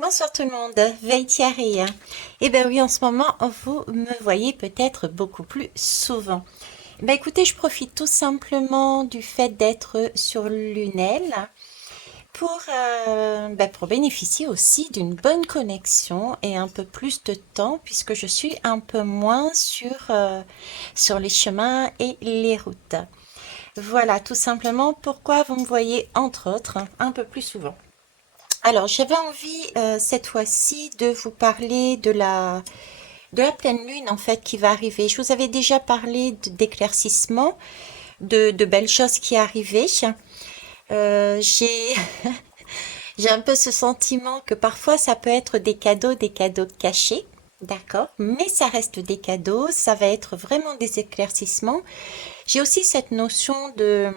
Bonsoir tout le monde, Veitiaria. Eh bien oui, en ce moment, vous me voyez peut-être beaucoup plus souvent. Ben écoutez, je profite tout simplement du fait d'être sur Lunel pour bénéficier aussi d'une bonne connexion et un peu plus de temps puisque je suis un peu moins sur les chemins et les routes. Voilà tout simplement pourquoi vous me voyez entre autres un peu plus souvent. Alors, j'avais envie cette fois-ci de vous parler de la pleine lune en fait qui va arriver. Je vous avais déjà parlé d'éclaircissement, de belles choses qui arrivaient. Euh, j'ai j'ai un peu ce sentiment que parfois ça peut être des cadeaux cachés, d'accord, mais ça reste des cadeaux, ça va être vraiment des éclaircissements. J'ai aussi cette notion de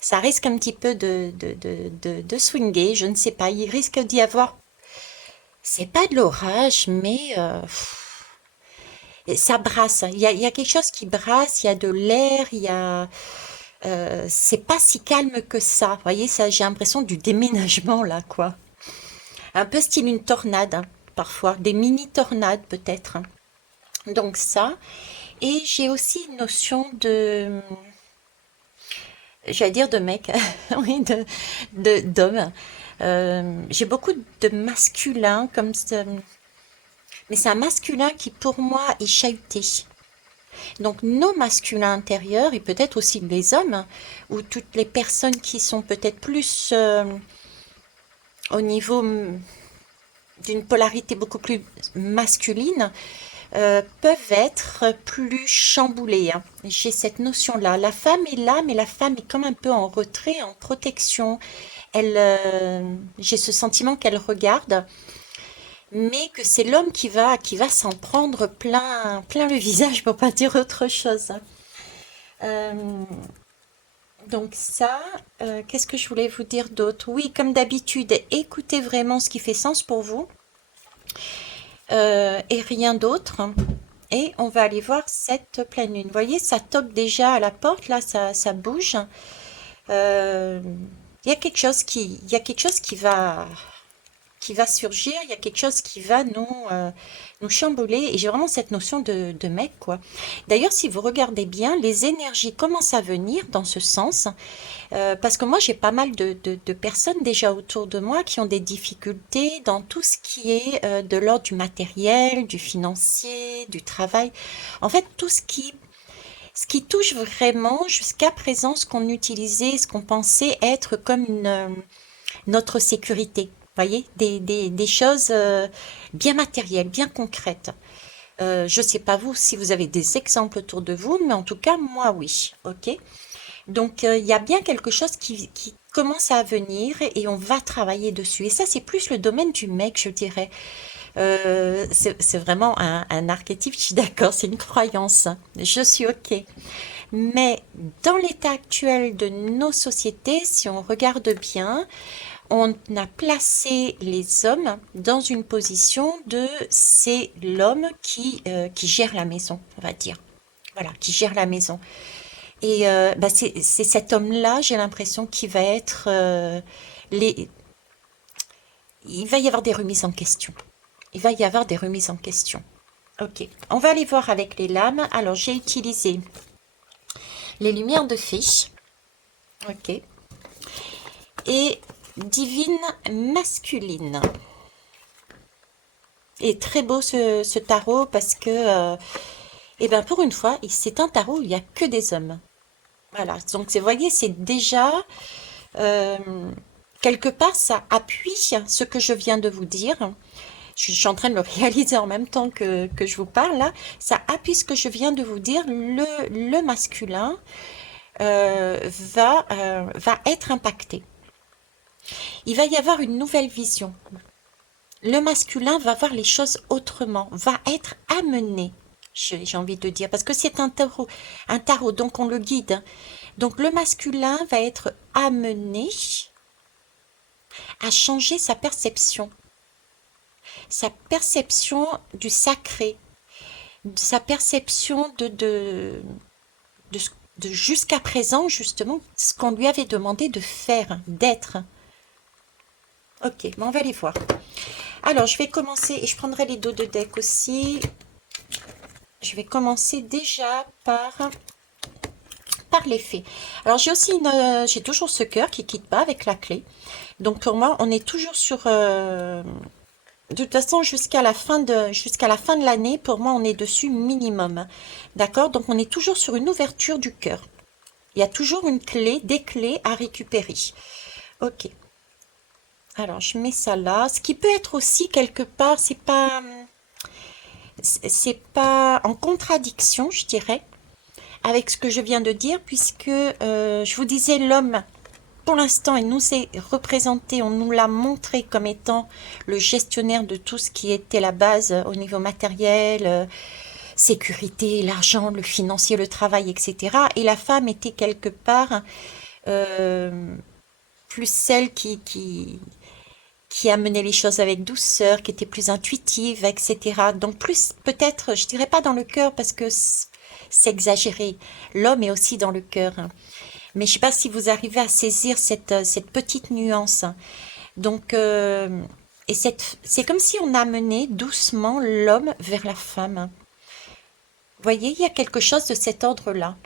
ça risque un petit peu de swinguer, je ne sais pas, il risque d'y avoir. C'est pas de l'orage, mais ça brasse. Il y a quelque chose qui brasse, il y a de l'air, c'est pas si calme que ça. Vous voyez, ça, j'ai l'impression du déménagement là, quoi. Un peu style une tornade, hein, parfois. Des mini-tornades peut-être, hein. Donc ça. Et j'ai aussi une notion j'allais dire de mec, oui, d'homme. J'ai beaucoup de masculin comme ça. Mais c'est un masculin qui, pour moi, est chahuté. Donc, nos masculins intérieurs, et peut-être aussi les hommes, hein, ou toutes les personnes qui sont peut-être plus au niveau d'une polarité beaucoup plus masculine, peuvent être plus chamboulées, hein. J'ai cette notion-là. La femme est là, mais la femme est comme un peu en retrait, en protection. J'ai ce sentiment qu'elle regarde, mais que c'est l'homme qui va s'en prendre plein le visage pour pas dire autre chose. Euh, donc ça, qu'est-ce que je voulais vous dire d'autre? Oui, comme d'habitude, écoutez vraiment ce qui fait sens pour vous et rien d'autre. Et on va aller voir cette pleine lune. Vous voyez, ça toque déjà à la porte, là, ça bouge. Euh, il y a quelque chose qui va surgir, il y a quelque chose qui va nous chambouler. Et j'ai vraiment cette notion de mec, quoi. D'ailleurs, si vous regardez bien, les énergies commencent à venir dans ce sens. Parce que moi, j'ai pas mal de personnes déjà autour de moi qui ont des difficultés dans tout ce qui est de l'ordre du matériel, du financier, du travail. En fait, ce qui touche vraiment jusqu'à présent ce qu'on utilisait, ce qu'on pensait être comme notre sécurité. Vous voyez, des choses bien matérielles, bien concrètes. Je ne sais pas vous si vous avez des exemples autour de vous, mais en tout cas, moi, oui. Ok. Donc, il y a bien quelque chose qui commence à venir et on va travailler dessus. Et ça, c'est plus le domaine du mec, je dirais. C'est vraiment un archétype, je suis d'accord, c'est une croyance. Je suis OK. Mais dans l'état actuel de nos sociétés, si on regarde bien, on a placé les hommes dans une position de c'est l'homme qui gère la maison, on va dire. Voilà, qui gère la maison. Et bah, c'est cet homme-là, j'ai l'impression qu'il va être les, il va y avoir des remises en question. Il va y avoir des remises en question. Ok, on va aller voir avec les lames. Alors, j'ai utilisé les lumières de fée. Ok. Et divine masculine. Et très beau ce tarot parce que, eh ben pour une fois, c'est un tarot où il n'y a que des hommes. Voilà, donc vous voyez, c'est déjà euh, quelque part, ça appuie ce que je viens de vous dire. Je suis en train de le réaliser en même temps que je vous parle là. Ça appuie ce que je viens de vous dire. Le masculin va être impacté. Il va y avoir une nouvelle vision. Le masculin va voir les choses autrement, va être amené, j'ai envie de dire, parce que c'est un tarot, donc on le guide, hein. Donc le masculin va être amené à changer sa perception du sacré, sa perception de, de jusqu'à présent, justement, ce qu'on lui avait demandé de faire, d'être. Ok, bon, on va les voir. Alors, je vais commencer, et je prendrai les dos de deck aussi. Je vais commencer déjà par les fées. Alors, j'ai aussi j'ai toujours ce cœur qui quitte pas avec la clé. Donc, pour moi, on est toujours sur... de toute façon, jusqu'à la fin de l'année, pour moi, on est dessus minimum. D'accord? Donc, on est toujours sur une ouverture du cœur. Il y a toujours une clé, des clés à récupérer. Ok. Alors, je mets ça là. Ce qui peut être aussi quelque part, c'est pas en contradiction, je dirais, avec ce que je viens de dire, puisque je vous disais, l'homme, pour l'instant, il nous est représenté, on nous l'a montré comme étant le gestionnaire de tout ce qui était la base au niveau matériel, sécurité, l'argent, le financier, le travail, etc. Et la femme était quelque part euh, plus celle qui amenait les choses avec douceur, qui était plus intuitive, etc. Donc plus peut-être, je dirais pas dans le cœur parce que c'est exagéré. L'homme est aussi dans le cœur. Mais je sais pas si vous arrivez à saisir cette petite nuance. Donc, c'est comme si on amenait doucement l'homme vers la femme. Vous voyez, il y a quelque chose de cet ordre-là.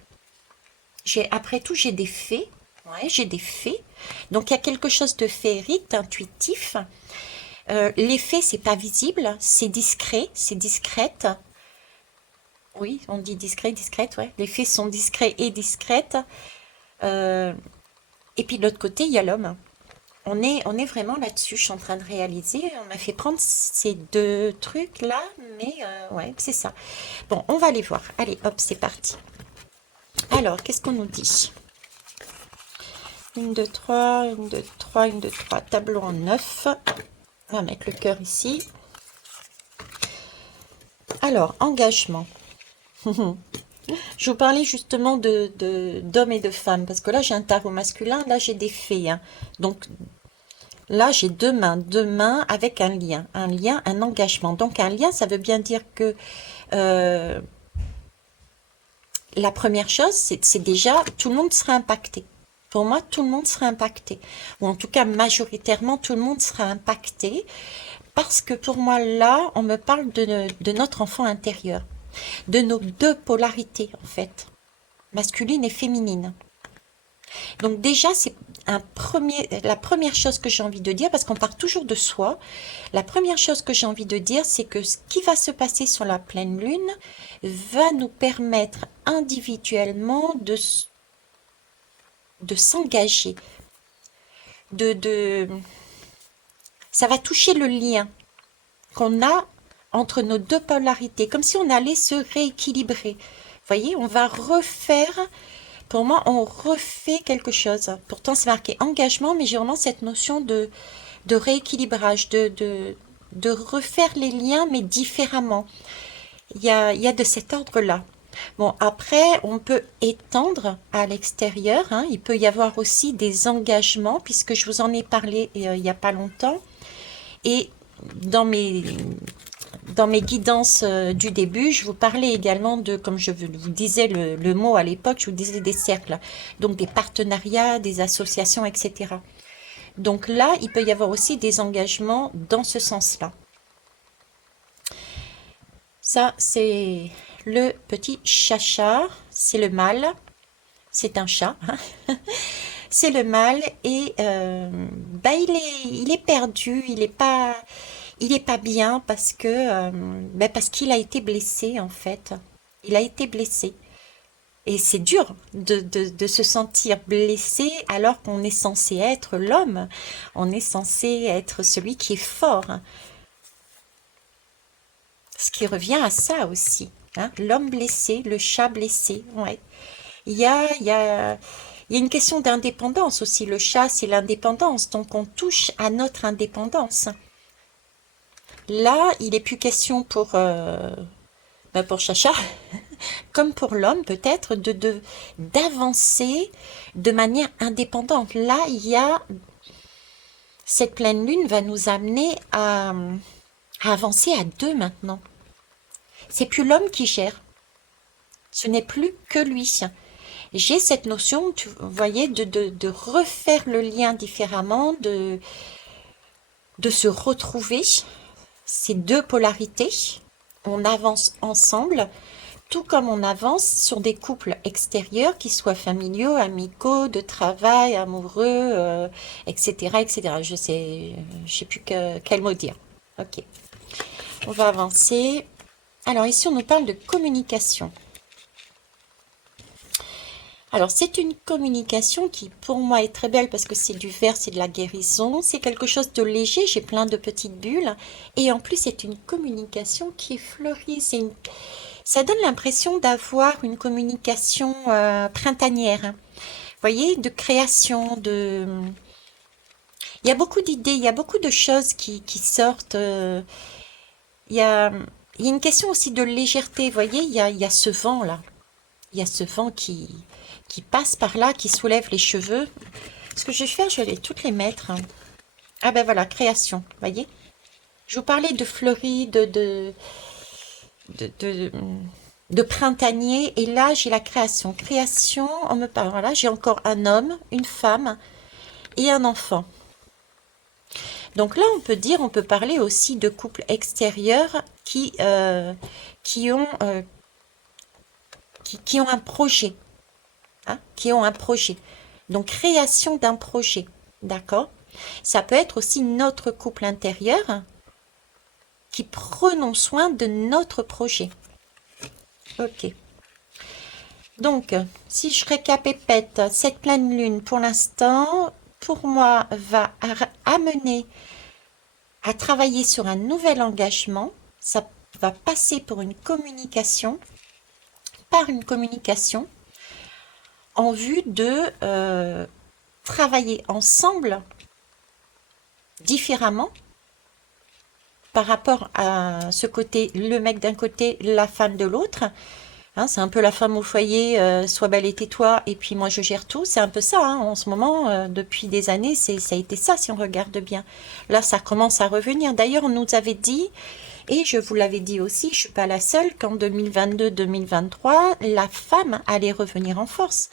Après tout, j'ai des faits. Ouais, j'ai des faits. Donc, il y a quelque chose de féerique, d'intuitif. L'effet, c'est pas visible, c'est discret, c'est discrète. Oui, on dit discret, discrète, ouais. Les faits sont discrets et discrètes. Euh, et puis de l'autre côté, il y a l'homme. On est vraiment là-dessus. Je suis en train de réaliser. On m'a fait prendre ces deux trucs-là, mais ouais, c'est ça. Bon, on va les voir. Allez, hop, c'est parti. Alors, qu'est-ce qu'on nous dit? Une, deux, trois, une, deux, trois, une, deux, trois. Tableau en 9. On va mettre le cœur ici. Alors, engagement. Je vous parlais justement d'hommes et de femmes, parce que là j'ai un tarot masculin, là j'ai des fées. Hein. Donc là j'ai deux mains avec un lien, un engagement. Donc un lien, ça veut bien dire que euh, la première chose, c'est déjà tout le monde sera impacté. Pour moi, tout le monde sera impacté. Ou en tout cas, majoritairement, tout le monde sera impacté. Parce que pour moi, là, on me parle de notre enfant intérieur. De nos deux polarités, en fait. Masculine et féminine. Donc déjà, c'est la première chose que j'ai envie de dire, parce qu'on part toujours de soi, la première chose que j'ai envie de dire, c'est que ce qui va se passer sur la pleine lune va nous permettre individuellement de s'engager, de ça va toucher le lien qu'on a entre nos deux polarités, comme si on allait se rééquilibrer. Vous voyez, on va refaire, pour moi, on refait quelque chose. Pourtant, c'est marqué engagement, mais j'ai vraiment cette notion de rééquilibrage, de refaire les liens, mais différemment. Il y a de cet ordre-là. Bon, après, on peut étendre à l'extérieur. Hein. Il peut y avoir aussi des engagements, puisque je vous en ai parlé il n'y a pas longtemps. Et dans mes, dans mes guidances du début, je vous parlais également de, comme je vous disais le mot à l'époque, je vous disais des cercles. Donc des partenariats, des associations, etc. Donc là, il peut y avoir aussi des engagements dans ce sens-là. Ça, c'est le petit chacha, c'est le mâle, c'est un chat, hein. C'est le mâle et bah, il est perdu, il est pas bien parce que bah, parce qu'il a été blessé en fait. Il a été blessé. Et c'est dur de se sentir blessé alors qu'on est censé être l'homme. On est censé être celui qui est fort. Ce qui revient à ça aussi. Hein. L'homme blessé, le chat blessé. Ouais. Il y a une question d'indépendance aussi. Le chat, c'est l'indépendance. Donc, on touche à notre indépendance. Là, il n'est plus question pour Chacha, comme pour l'homme peut-être, d'avancer de manière indépendante. Là, cette pleine lune va nous amener à avancer à deux maintenant. C'est plus l'homme qui gère. Ce n'est plus que lui. J'ai cette notion, vous voyez, de refaire le lien différemment, de se retrouver, ces deux polarités. On avance ensemble, tout comme on avance sur des couples extérieurs, qui soient familiaux, amicaux, de travail, amoureux, etc., etc. Je sais plus quel mot dire. Ok, on va avancer. Alors ici, on nous parle de communication. Alors, c'est une communication qui, pour moi, est très belle parce que c'est du vert, c'est de la guérison, c'est quelque chose de léger, j'ai plein de petites bulles. Et en plus, c'est une communication qui est fleurie. Ça donne l'impression d'avoir une communication printanière, hein. Vous voyez, de création, Il y a beaucoup d'idées, il y a beaucoup de choses qui sortent. Il y a, il y a une question aussi de légèreté. Vous voyez, il y a ce vent-là. Il y a ce vent qui passe par là, qui soulève les cheveux. Ce que je vais faire, je vais toutes les mettre, hein. Ah ben voilà, création, voyez. Je vous parlais de fleuris, de, de, de printanier, et là j'ai la création. Création, on me parle, voilà, j'ai encore un homme, une femme et un enfant. Donc là, on peut parler aussi de couples extérieurs qui ont, qui ont un projet, hein, qui ont un projet. Donc, création d'un projet, d'accord? Ça peut être aussi notre couple intérieur qui prenons soin de notre projet. Ok. Donc, si je récapépète, cette pleine lune, pour l'instant, pour moi, va amener à travailler sur un nouvel engagement. Ça va passer pour une communication, par une communication, en vue de travailler ensemble différemment par rapport à ce côté, le mec d'un côté, la femme de l'autre. Hein, c'est un peu la femme au foyer, sois belle et tais-toi, et puis moi je gère tout. C'est un peu ça, hein, en ce moment, depuis des années, ça a été ça si on regarde bien. Là, ça commence à revenir. D'ailleurs, on nous avait dit, et je vous l'avais dit aussi, je suis pas la seule, qu'en 2022-2023, la femme allait revenir en force.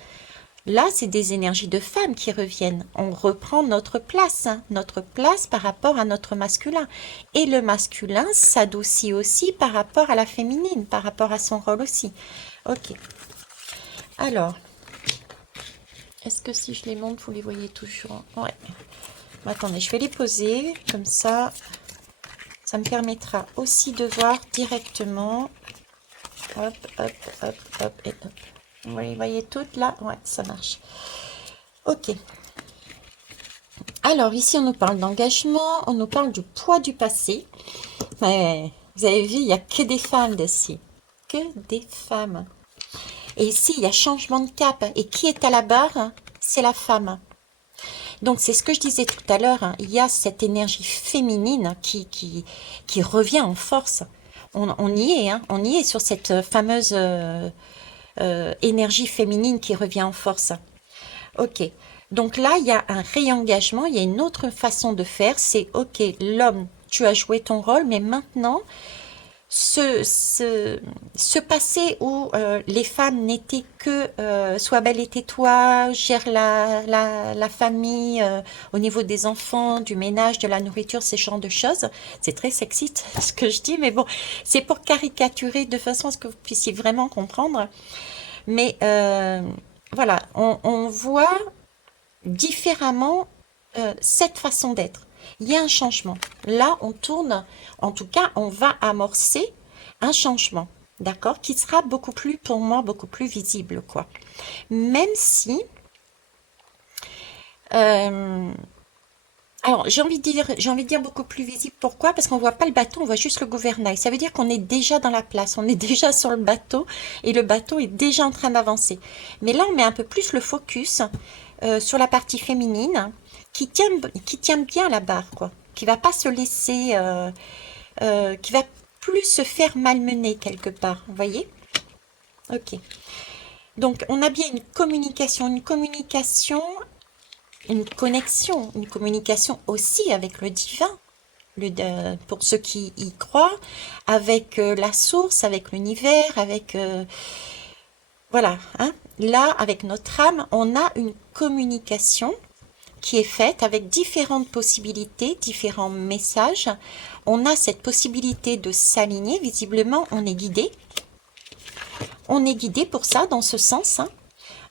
Là, c'est des énergies de femmes qui reviennent. On reprend notre place, hein, notre place par rapport à notre masculin. Et le masculin s'adoucit aussi par rapport à la féminine, par rapport à son rôle aussi. Ok. Alors, est-ce que si je les monte, vous les voyez toujours? Ouais. Attendez, je vais les poser, comme ça me permettra aussi de voir directement. Hop, hop, hop, hop, et hop. Vous les voyez toutes là? Ouais, ça marche. Ok. Alors, ici, on nous parle d'engagement, on nous parle du poids du passé. Mais vous avez vu, il n'y a que des femmes dessus. Que des femmes. Et ici, il y a changement de cap. Et qui est à la barre? C'est la femme. Donc, c'est ce que je disais tout à l'heure, hein. Il y a cette énergie féminine qui revient en force. On y est, hein. On y est sur cette fameuse énergie féminine qui revient en force. Ok. Donc là, il y a un réengagement, il y a une autre façon de faire. C'est ok, l'homme, tu as joué ton rôle, mais maintenant, ce passé où les femmes n'étaient que sois belle et tais-toi, gère la famille au niveau des enfants, du ménage, de la nourriture, ces genres de choses. C'est très sexiste ce que je dis, mais bon, c'est pour caricaturer de façon à ce que vous puissiez vraiment comprendre. Mais voilà, on voit différemment cette façon d'être. Il y a un changement. Là, on tourne, en tout cas, on va amorcer un changement, d'accord, qui sera beaucoup plus, pour moi, beaucoup plus visible, quoi. Même si, alors, j'ai envie de dire beaucoup plus visible. Pourquoi? Parce qu'on voit pas le bateau, on voit juste le gouvernail. Ça veut dire qu'on est déjà dans la place, on est déjà sur le bateau et le bateau est déjà en train d'avancer. Mais là, on met un peu plus le focus sur la partie féminine qui tient bien la barre, quoi. Qui va pas se laisser, qui va plus se faire malmener quelque part. Vous voyez? Ok. Donc, on a bien une communication, une communication aussi avec le divin, pour ceux qui y croient, avec la source, avec l'univers, avec voilà, hein. Là, avec notre âme, on a une communication qui est faite avec différentes possibilités, différents messages. On a cette possibilité de s'aligner. Visiblement, on est guidé. On est guidé pour ça, dans ce sens, hein.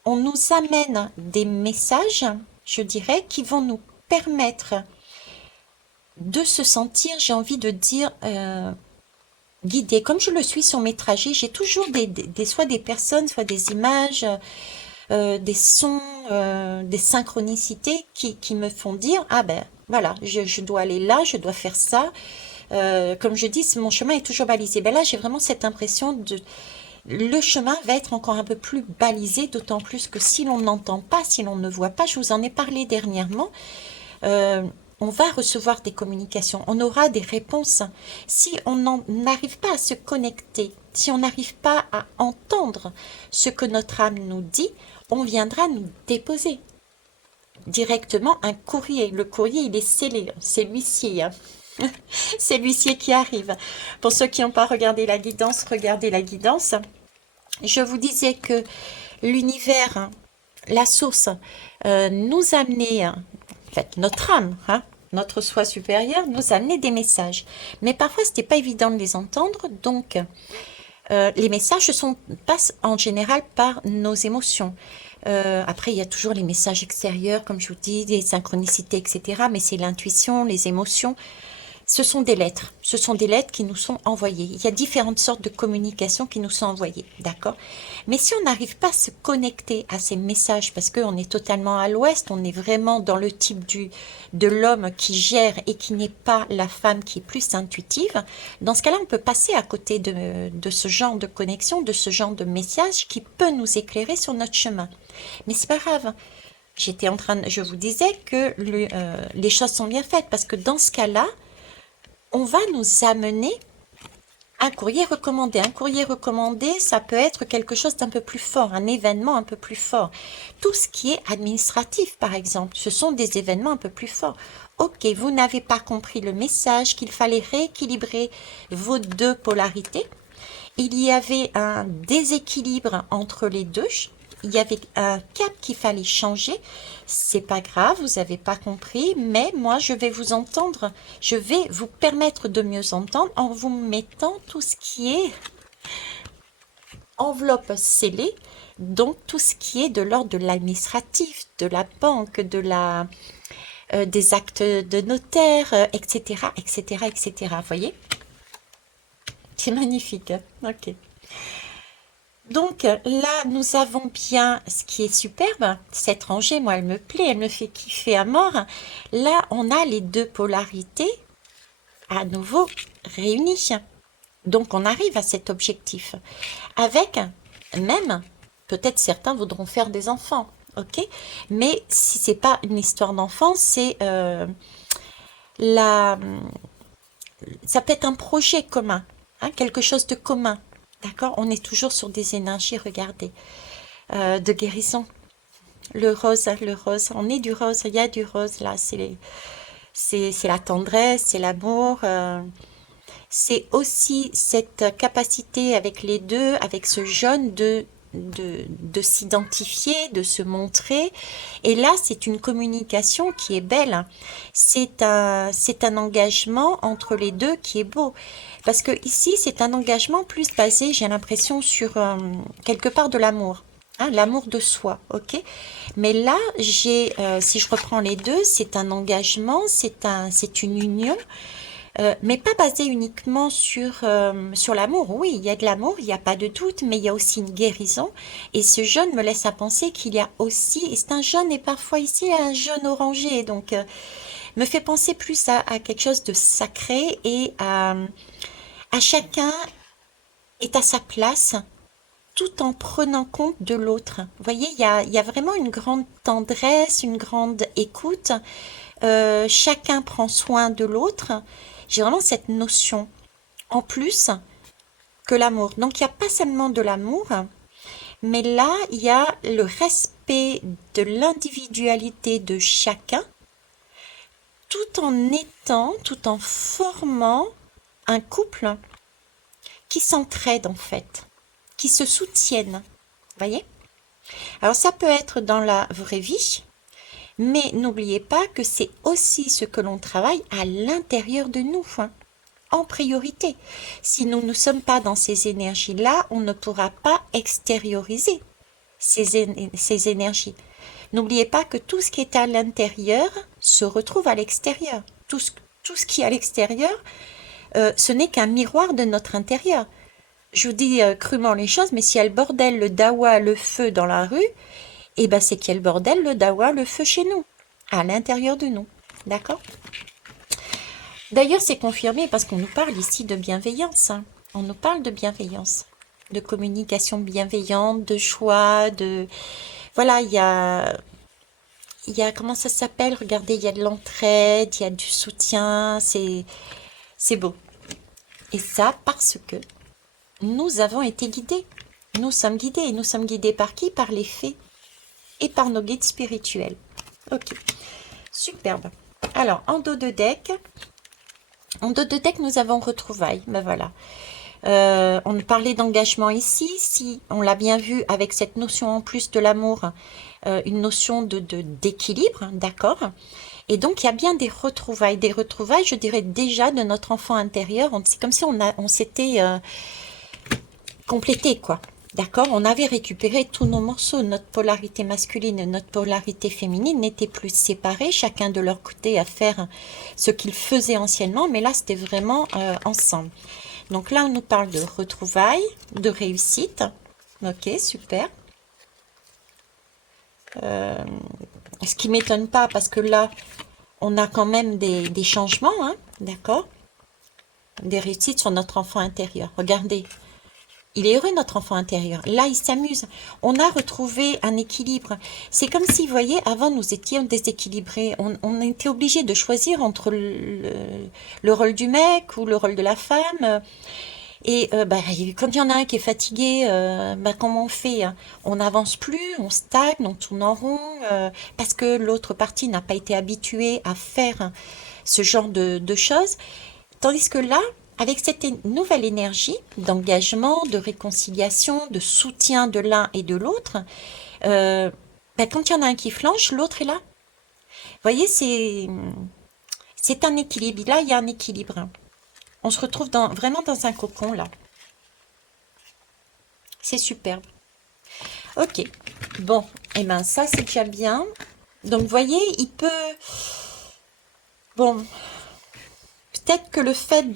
On nous amène des messages, je dirais, qui vont nous permettre de se sentir, j'ai envie de dire, guidé. Comme je le suis sur mes trajets, j'ai toujours soit des personnes, soit des images, des sons, des synchronicités qui me font dire, ah ben voilà, je dois aller là, je dois faire ça. Comme je dis, mon chemin est toujours balisé. Ben là, j'ai vraiment cette impression de... Le chemin va être encore un peu plus balisé, d'autant plus que si l'on n'entend pas, si l'on ne voit pas, je vous en ai parlé dernièrement, euh, on va recevoir des communications, on aura des réponses. Si on n'arrive pas à se connecter, si on n'arrive pas à entendre ce que notre âme nous dit, on viendra nous déposer directement un courrier. Le courrier, il est scellé, c'est l'huissier, hein. C'est l'huissier qui arrive. Pour ceux qui n'ont pas regardé la guidance, regardez la guidance. Je vous disais que l'univers, hein, la source, nous amenait, en fait, notre âme, hein, notre soi supérieur, nous amenait des messages. Mais parfois, c'était pas évident de les entendre. Donc, les messages passent en général par nos émotions. Après, il y a toujours les messages extérieurs, comme je vous dis, des synchronicités, etc. Mais c'est l'intuition, les émotions. Ce sont des lettres. Ce sont des lettres qui nous sont envoyées. Il y a différentes sortes de communications qui nous sont envoyées. D'accord? Mais si on n'arrive pas à se connecter à ces messages, parce qu'on est totalement à l'ouest, on est vraiment dans le type de l'homme qui gère et qui n'est pas la femme qui est plus intuitive, dans ce cas-là, on peut passer à côté de ce genre de connexion, de ce genre de message qui peut nous éclairer sur notre chemin. Mais c'est pas grave. Je vous disais que les choses sont bien faites, parce que dans ce cas-là, on va nous amener un courrier recommandé. Un courrier recommandé, ça peut être quelque chose d'un peu plus fort, un événement un peu plus fort. Tout ce qui est administratif, par exemple, ce sont des événements un peu plus forts. Ok, vous n'avez pas compris le message, qu'il fallait rééquilibrer vos deux polarités. Il y avait un déséquilibre entre les deux. Il y avait un cap qu'il fallait changer. C'est pas grave, vous n'avez pas compris, mais moi je vais vous entendre. Je vais vous permettre de mieux entendre en vous mettant tout ce qui est enveloppe scellée, donc tout ce qui est de l'ordre de l'administratif, de la banque, des actes de notaire, etc., etc., etc. Vous voyez? C'est magnifique, hein. Ok. Donc là, nous avons bien ce qui est superbe. Cette rangée, moi, elle me plaît, elle me fait kiffer à mort. Là, on a les deux polarités à nouveau réunies. Donc, on arrive à cet objectif. Avec, même, peut-être certains voudront faire des enfants, ok? Mais si c'est pas une histoire d'enfant, c'est la... ça peut être un projet commun, hein, quelque chose de commun. D'accord? On est toujours sur des énergies, regardez, de guérison. Le rose, on est du rose, il y a du rose là, c'est la tendresse, c'est l'amour. C'est aussi cette capacité avec les deux, avec ce jaune de s'identifier, de se montrer. Et là, c'est une communication qui est belle. C'est un engagement entre les deux qui est beau. Parce que ici, c'est un engagement plus basé, j'ai l'impression, sur quelque part de l'amour. Hein, l'amour de soi, ok? Mais là, si je reprends les deux, c'est un engagement, c'est une union, mais pas basé uniquement sur l'amour. Oui, il y a de l'amour, il n'y a pas de doute, mais il y a aussi une guérison. Et ce jaune me laisse à penser qu'il y a aussi, et c'est un jaune et parfois ici un jaune orangé, donc me fait penser plus à quelque chose de sacré et à chacun est à sa place tout en prenant compte de l'autre. Vous voyez, il y a vraiment une grande tendresse, une grande écoute. Chacun prend soin de l'autre. J'ai vraiment cette notion en plus que l'amour. Donc, il n'y a pas seulement de l'amour, mais là, il y a le respect de l'individualité de chacun, tout en formant un couple qui s'entraide en fait, qui se soutiennent. Vous voyez? Alors, ça peut être dans la vraie vie, Mais n'oubliez pas que c'est aussi ce que l'on travaille à l'intérieur de nous, hein, en priorité. Si nous ne sommes pas dans ces énergies-là, on ne pourra pas extérioriser ces énergies. N'oubliez pas que tout ce qui est à l'intérieur se retrouve à l'extérieur. Tout ce qui est à l'extérieur, ce n'est qu'un miroir de notre intérieur. Je vous dis crûment les choses, mais s'il y a le bordel, le dawa, le feu dans la rue, eh ben c'est qu'il y a le bordel, le dawa, le feu chez nous, à l'intérieur de nous. D'accord? D'ailleurs, c'est confirmé parce qu'on nous parle ici de bienveillance, hein. On nous parle de bienveillance, de communication bienveillante, de choix, de... Voilà, comment ça s'appelle? Regardez, il y a de l'entraide, il y a du soutien, c'est beau. Et ça parce que nous avons été guidés. Nous sommes guidés. Et nous sommes guidés par qui? Par les fées et par nos guides spirituels. Ok, superbe. Alors, en dos de deck, nous avons retrouvailles. Ben voilà. On parlait d'engagement ici. Si on l'a bien vu avec cette notion en plus de l'amour, une notion d'équilibre, d'accord. Et donc, il y a bien des retrouvailles, je dirais déjà, de notre enfant intérieur. C'est comme si on s'était complété, quoi. D'accord? On avait récupéré tous nos morceaux. Notre polarité masculine et notre polarité féminine n'étaient plus séparées, chacun de leur côté à faire ce qu'ils faisaient anciennement, mais là, c'était vraiment ensemble. Donc là, on nous parle de retrouvailles, de réussite. Ok, super. Ce qui m'étonne pas, parce que là, on a quand même des changements, hein, d'accord? Des réussites sur notre enfant intérieur. Regardez, il est heureux, notre enfant intérieur. Là, il s'amuse. On a retrouvé un équilibre. C'est comme si, vous voyez, avant, nous étions déséquilibrés. On était obligé de choisir entre le rôle du mec ou le rôle de la femme. Et quand il y en a un qui est fatigué, comment on fait, hein? On n'avance plus, on stagne, on tourne en rond, parce que l'autre partie n'a pas été habituée à faire ce genre de choses. Tandis que là, avec cette nouvelle énergie d'engagement, de réconciliation, de soutien de l'un et de l'autre, quand il y en a un qui flanche, l'autre est là. Vous voyez, c'est un équilibre. Là, il y a un équilibre. On se retrouve vraiment dans un cocon, là. C'est superbe. Ok. Bon, et ben ça, c'est déjà bien. Donc, vous voyez, il peut... Bon, peut-être que le fait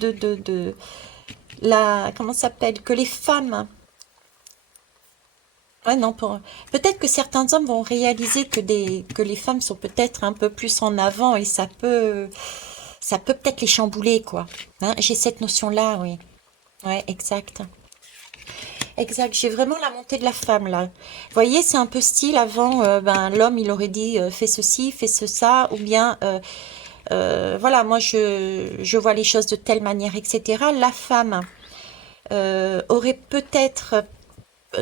comment ça s'appelle? Que les femmes... Ouais, non, peut-être que certains hommes vont réaliser que les femmes sont peut-être un peu plus en avant et ça peut peut-être les chambouler, quoi. Hein, j'ai cette notion-là, oui. Ouais, exact. Exact, j'ai vraiment la montée de la femme, là. Vous voyez, c'est un peu style, avant, l'homme, il aurait dit, fais ceci, fais ça, ou bien, voilà, moi, je vois les choses de telle manière, etc. La femme aurait peut-être,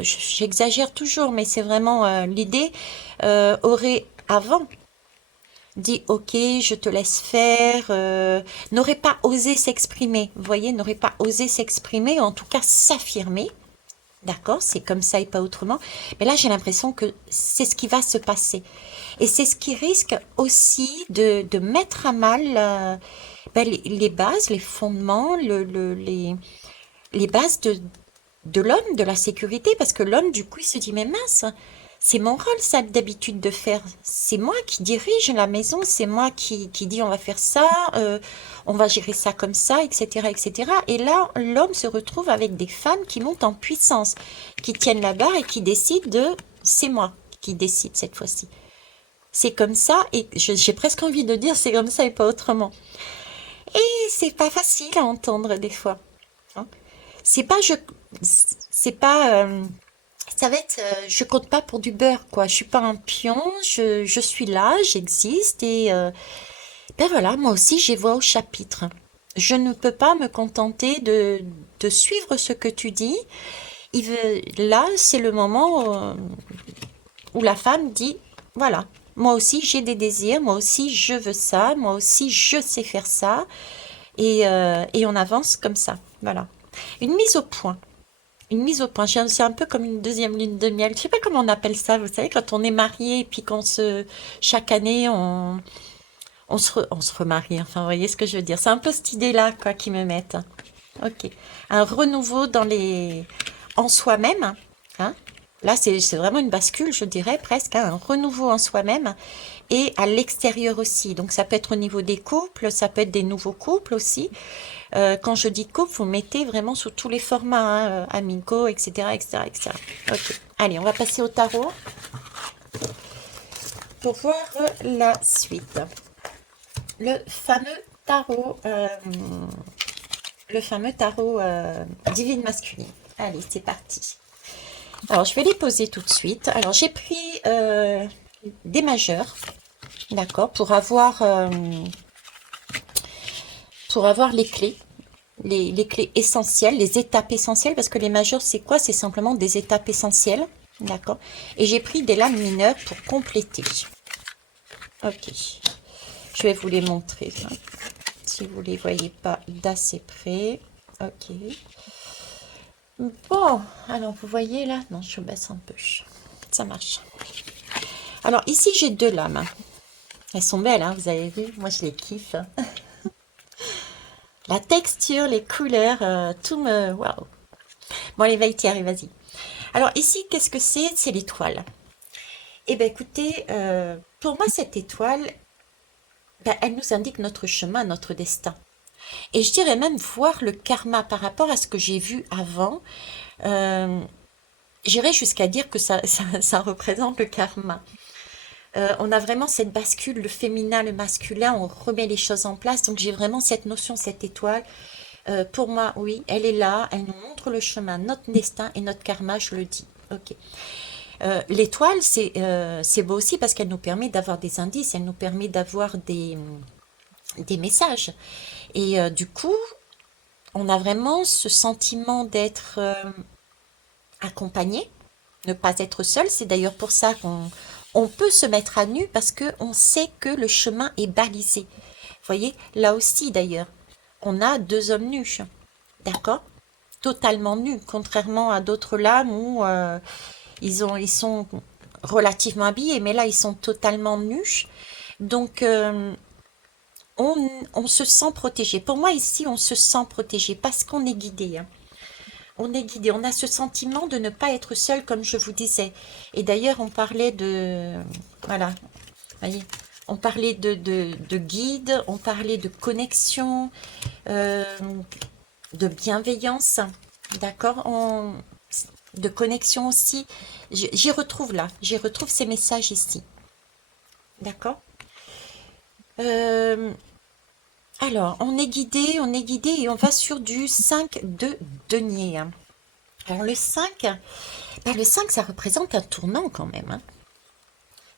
j'exagère toujours, mais c'est vraiment l'idée, aurait avant dit ok, je te laisse faire, n'aurait pas osé s'exprimer, vous voyez, n'aurait pas osé s'exprimer, en tout cas s'affirmer, d'accord, c'est comme ça et pas autrement, mais là j'ai l'impression que c'est ce qui va se passer, et c'est ce qui risque aussi de mettre à mal les bases, les fondements, les bases de l'homme, de la sécurité, parce que l'homme, du coup, il se dit, mais mince, c'est mon rôle, ça, d'habitude de faire. C'est moi qui dirige la maison, c'est moi qui dit on va faire ça, on va gérer ça comme ça, etc., etc. Et là, l'homme se retrouve avec des femmes qui montent en puissance, qui tiennent la barre et qui décident c'est moi qui décide cette fois-ci. C'est comme ça, et j'ai presque envie de dire c'est comme ça et pas autrement. Et c'est pas facile à entendre des fois, hein. C'est pas c'est pas ça va être je compte pas pour du beurre, quoi. Je suis pas un pion, je suis là, j'existe et ben voilà, moi aussi j'ai voix au chapitre. Je ne peux pas me contenter de suivre ce que tu dis. Là, c'est le moment où la femme dit voilà, moi aussi j'ai des désirs, moi aussi je veux ça, moi aussi je sais faire ça et on avance comme ça. Voilà. Une mise au point. Une mise au point. C'est un peu comme une deuxième lune de miel. Je sais pas comment on appelle ça, vous savez, quand on est marié et puis chaque année, on se remarie. Enfin, vous voyez ce que je veux dire. C'est un peu cette idée-là, quoi, qui me mettent. Ok. Un renouveau en soi-même, hein. Là, c'est vraiment une bascule, je dirais, presque, hein, un renouveau en soi-même et à l'extérieur aussi. Donc, ça peut être au niveau des couples, ça peut être des nouveaux couples aussi. Quand je dis couple, vous mettez vraiment sous tous les formats, hein, amicaux, etc., etc., etc. Ok. Allez, on va passer au tarot pour voir la suite. Le fameux tarot, divine masculine. Allez, c'est parti. Alors, je vais les poser tout de suite. Alors, j'ai pris des majeurs, d'accord, pour avoir les clés. Les clés essentielles, les étapes essentielles, parce que les majeurs, c'est quoi? C'est simplement des étapes essentielles, d'accord? Et j'ai pris des lames mineures pour compléter. Ok, je vais vous les montrer, hein, si vous ne les voyez pas d'assez près. Ok. Bon, alors vous voyez là? Non, je baisse un peu. Ça marche. Alors ici, j'ai deux lames. Elles sont belles, hein, vous avez vu? Moi, je les kiffe. La texture, les couleurs, tout me... Waouh! Bon, allez, Thierry, vas-y. Alors ici, qu'est-ce que c'est? C'est l'étoile. Eh bien, écoutez, pour moi, cette étoile, ben, elle nous indique notre chemin, notre destin. Et je dirais même voir le karma par rapport à ce que j'ai vu avant. Euh, J'irais jusqu'à dire que ça représente le karma. On a vraiment cette bascule, le féminin, le masculin, on remet les choses en place. Donc j'ai vraiment cette notion, cette étoile. Pour moi, oui, elle est là, elle nous montre le chemin, notre destin et notre karma, je le dis. Ok. L'étoile, c'est beau aussi parce qu'elle nous permet d'avoir des indices, elle nous permet d'avoir des messages. Et du coup, on a vraiment ce sentiment d'être accompagné, ne pas être seul. C'est d'ailleurs pour ça qu'on peut se mettre à nu parce qu'on sait que le chemin est balisé. Vous voyez, là aussi d'ailleurs, on a deux hommes nus, d'accord? Totalement nus, contrairement à d'autres lames où ils sont relativement habillés, mais là ils sont totalement nus. Donc on se sent protégé. Pour moi ici, on se sent protégé parce qu'on est guidé, hein. On est guidé, on a ce sentiment de ne pas être seul, comme je vous disais. Et d'ailleurs, on parlait de... Voilà, voyez, on parlait de guide, on parlait de connexion, euh, de bienveillance, d'accord? De connexion aussi. J'y retrouve là, j'y retrouve ces messages ici, d'accord? Euh, alors, on est guidé et on va sur du 5 de denier, hein. Alors le 5, le 5, ça représente un tournant quand même, hein.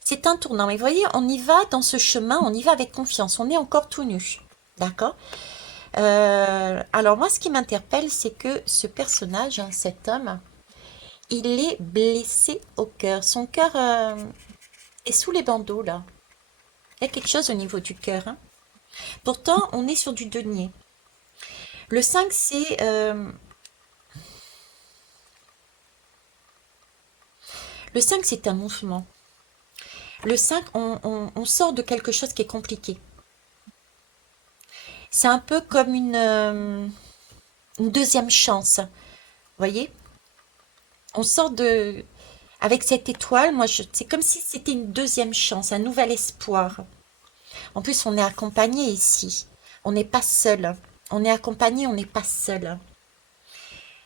C'est un tournant, mais vous voyez, on y va dans ce chemin, on y va avec confiance, on est encore tout nu, d'accord? Alors moi, ce qui m'interpelle, c'est que ce personnage, hein, cet homme, il est blessé au cœur. Son cœur est sous les bandeaux, là. Il y a quelque chose au niveau du cœur, hein. Pourtant, on est sur du denier. Le 5, c'est un mouvement. Le 5, on sort de quelque chose qui est compliqué. C'est un peu comme une deuxième chance. Vous voyez? On sort de... Avec cette étoile, c'est comme si c'était une deuxième chance, un nouvel espoir. En plus, on est accompagné ici. On n'est pas seul. On est accompagné, on n'est pas seul.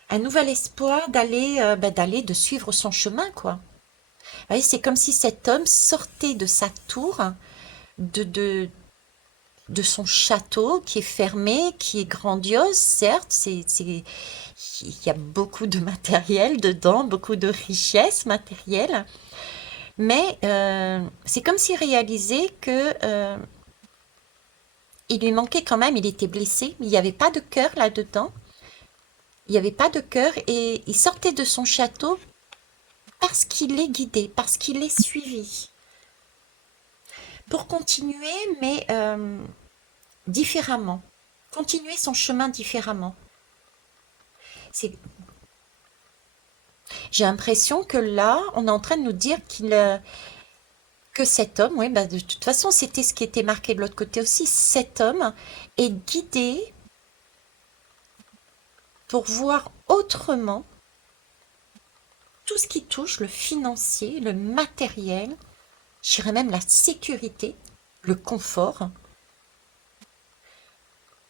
Un nouvel espoir de suivre son chemin, quoi. Vous voyez, c'est comme si cet homme sortait de sa tour, de, de, de son château qui est fermé, qui est grandiose, certes, il y a beaucoup de matériel dedans, beaucoup de richesse matérielle, mais c'est comme s'il réalisait que il lui manquait quand même, il était blessé, il n'y avait pas de cœur là-dedans, il n'y avait pas de cœur et il sortait de son château parce qu'il est guidé, parce qu'il est suivi, pour continuer, mais différemment, continuer son chemin différemment. C'est J'ai l'impression que là, on est en train de nous dire que cet homme, oui, bah, de toute façon, c'était ce qui était marqué de l'autre côté aussi, cet homme est guidé pour voir autrement tout ce qui touche le financier, le matériel, je dirais même la sécurité, le confort,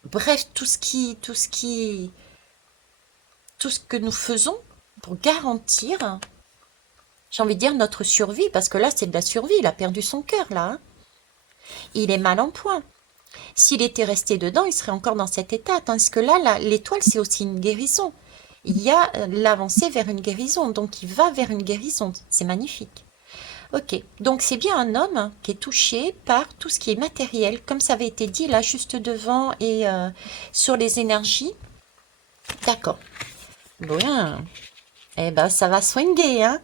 bref, tout ce que nous faisons pour garantir, j'ai envie de dire, notre survie, parce que là, c'est de la survie, il a perdu son cœur, là, hein. Il est mal en point. S'il était resté dedans, il serait encore dans cet état, tandis que là, l'étoile, c'est aussi une guérison. Il y a l'avancée vers une guérison, donc il va vers une guérison, c'est magnifique. Ok, donc c'est bien un homme qui est touché par tout ce qui est matériel, comme ça avait été dit là juste devant et sur les énergies. D'accord. Bien. Eh ben ça va swinguer, hein.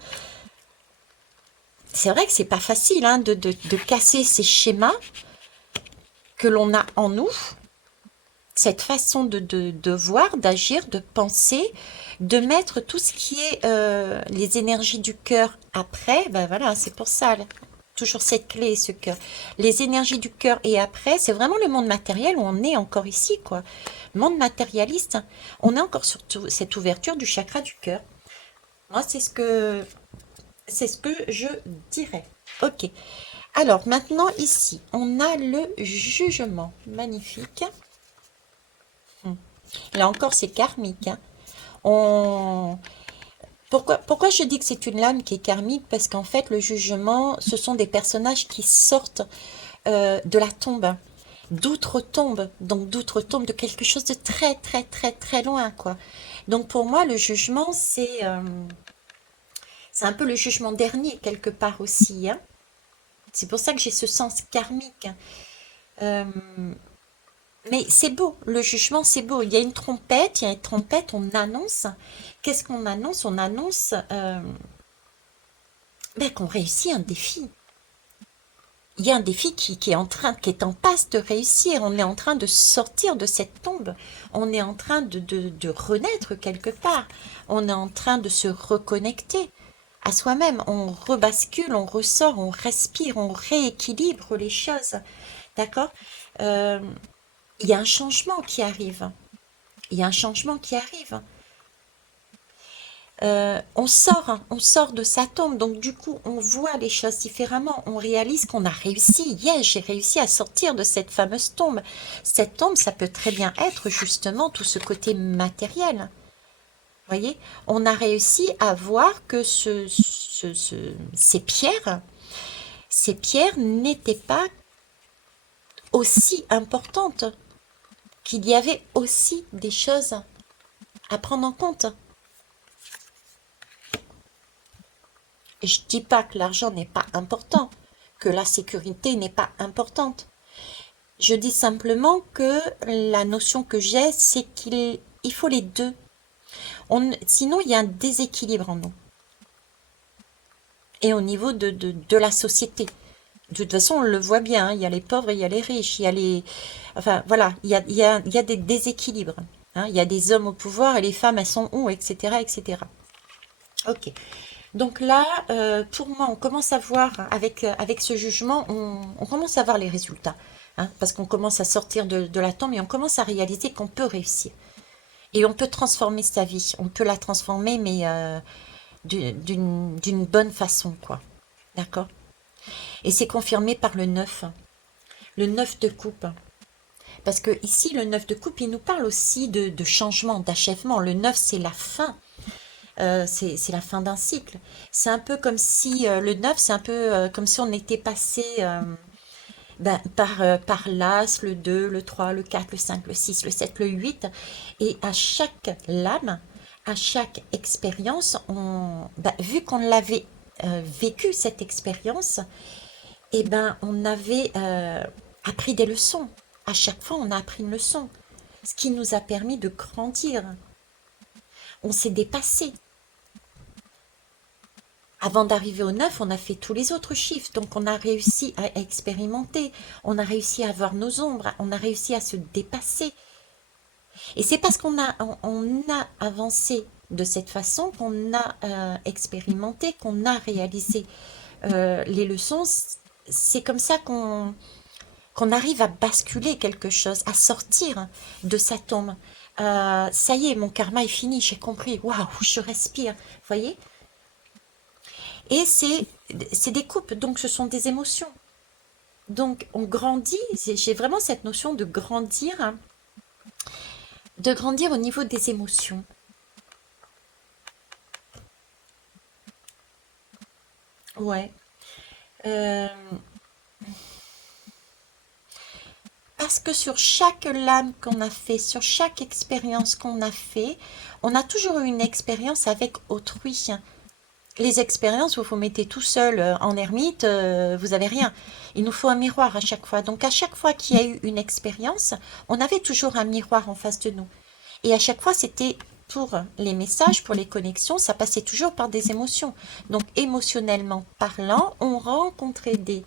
C'est vrai que c'est pas facile hein, de casser ces schémas que l'on a en nous, cette façon de voir, d'agir, de penser, de mettre tout ce qui est les énergies du cœur après, ben voilà, c'est pour ça, là, toujours cette clé, ce cœur. Les énergies du cœur et après, c'est vraiment le monde matériel où on est encore ici, quoi. Monde matérialiste, on est encore sur cette ouverture du chakra du cœur. Moi, c'est ce que je dirais. Ok. Alors, maintenant, ici, on a le jugement. Magnifique. Là encore, c'est karmique, hein. On... pourquoi je dis que c'est une lame qui est karmique? Parce qu'en fait, le jugement, ce sont des personnages qui sortent de la tombe, d'outre-tombe, donc d'outre-tombe, de quelque chose de très, très, très, très loin, quoi. Donc pour moi, le jugement, c'est un peu le jugement dernier, quelque part aussi, hein. C'est pour ça que j'ai ce sens karmique. Euh, mais c'est beau, le jugement, c'est beau. Il y a une trompette, on annonce. Qu'est-ce qu'on annonce? On annonce ben, qu'on réussit un défi. Il y a un défi qui est en passe de réussir. On est en train de sortir de cette tombe. On est en train de renaître quelque part. On est en train de se reconnecter à soi-même. On rebascule, on ressort, on respire, on rééquilibre les choses. D'accord? Euh, il y a un changement qui arrive. Il y a un changement qui arrive. On sort de sa tombe, donc du coup, on voit les choses différemment. On réalise qu'on a réussi. Yes, j'ai réussi à sortir de cette fameuse tombe. Cette tombe, ça peut très bien être justement tout ce côté matériel. Voyez, on a réussi à voir que ces pierres n'étaient pas aussi importantes, qu'il y avait aussi des choses à prendre en compte. Et je dis pas que l'argent n'est pas important, que la sécurité n'est pas importante. Je dis simplement que la notion que j'ai, c'est qu'il faut les deux. Sinon, il y a un déséquilibre en nous. Et au niveau de la société. De toute façon, on le voit bien, hein, il y a les pauvres et il y a les riches. Il y a les... Enfin, voilà, il y a des déséquilibres. Hein, il y a des hommes au pouvoir et les femmes, elles sont où, etc., etc. Ok. Donc là, pour moi, on commence à voir, avec ce jugement, on commence à voir les résultats. Hein, parce qu'on commence à sortir de la tombe et on commence à réaliser qu'on peut réussir. Et on peut transformer sa vie. On peut la transformer, mais d'une bonne façon, quoi. D'accord? Et c'est confirmé par le 9. Le 9 de coupe. Parce que ici, le 9 de coupe, il nous parle aussi de changement, d'achèvement. Le 9, c'est la fin. C'est la fin d'un cycle. C'est un peu comme si le 9, c'est un peu comme si on était passé ben, par l'As, le 2, le 3, le 4, le 5, le 6, le 7, le 8. Et à chaque lame, à chaque expérience, ben, vu qu'on l'avait vécu, cette expérience, eh ben, on avait appris des leçons. À chaque fois, on a appris une leçon. Ce qui nous a permis de grandir. On s'est dépassé. Avant d'arriver au 9, on a fait tous les autres chiffres. Donc, on a réussi à expérimenter. On a réussi à voir nos ombres. On a réussi à se dépasser. Et c'est parce on a avancé de cette façon, qu'on a expérimenté, qu'on a réalisé les leçons, c'est comme ça qu'on arrive à basculer quelque chose, à sortir de sa tombe. Ça y est, mon karma est fini, j'ai compris. Waouh, je respire. Vous voyez? Et c'est des coupes, donc ce sont des émotions. Donc on grandit, j'ai vraiment cette notion de grandir au niveau des émotions. Ouais. Euh, Parce que sur chaque lame qu'on a fait, sur chaque expérience qu'on a fait, on a toujours eu une expérience avec autrui. Les expériences, vous vous mettez tout seul en ermite, vous avez rien. Il nous faut un miroir à chaque fois. Donc à chaque fois qu'il y a eu une expérience, on avait toujours un miroir en face de nous. Et à chaque fois, c'était pour les messages, pour les connexions, ça passait toujours par des émotions. Donc émotionnellement parlant, on rencontrait des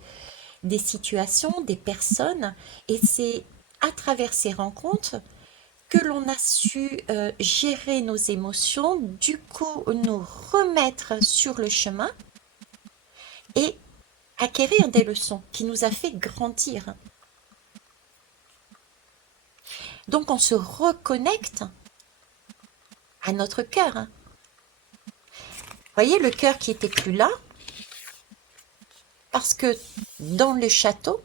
situations, des personnes, et c'est à travers ces rencontres que l'on a su gérer nos émotions, du coup nous remettre sur le chemin et acquérir des leçons qui nous a fait grandir. Donc on se reconnecte à notre cœur. Voyez le cœur qui était plus là, parce que dans le château,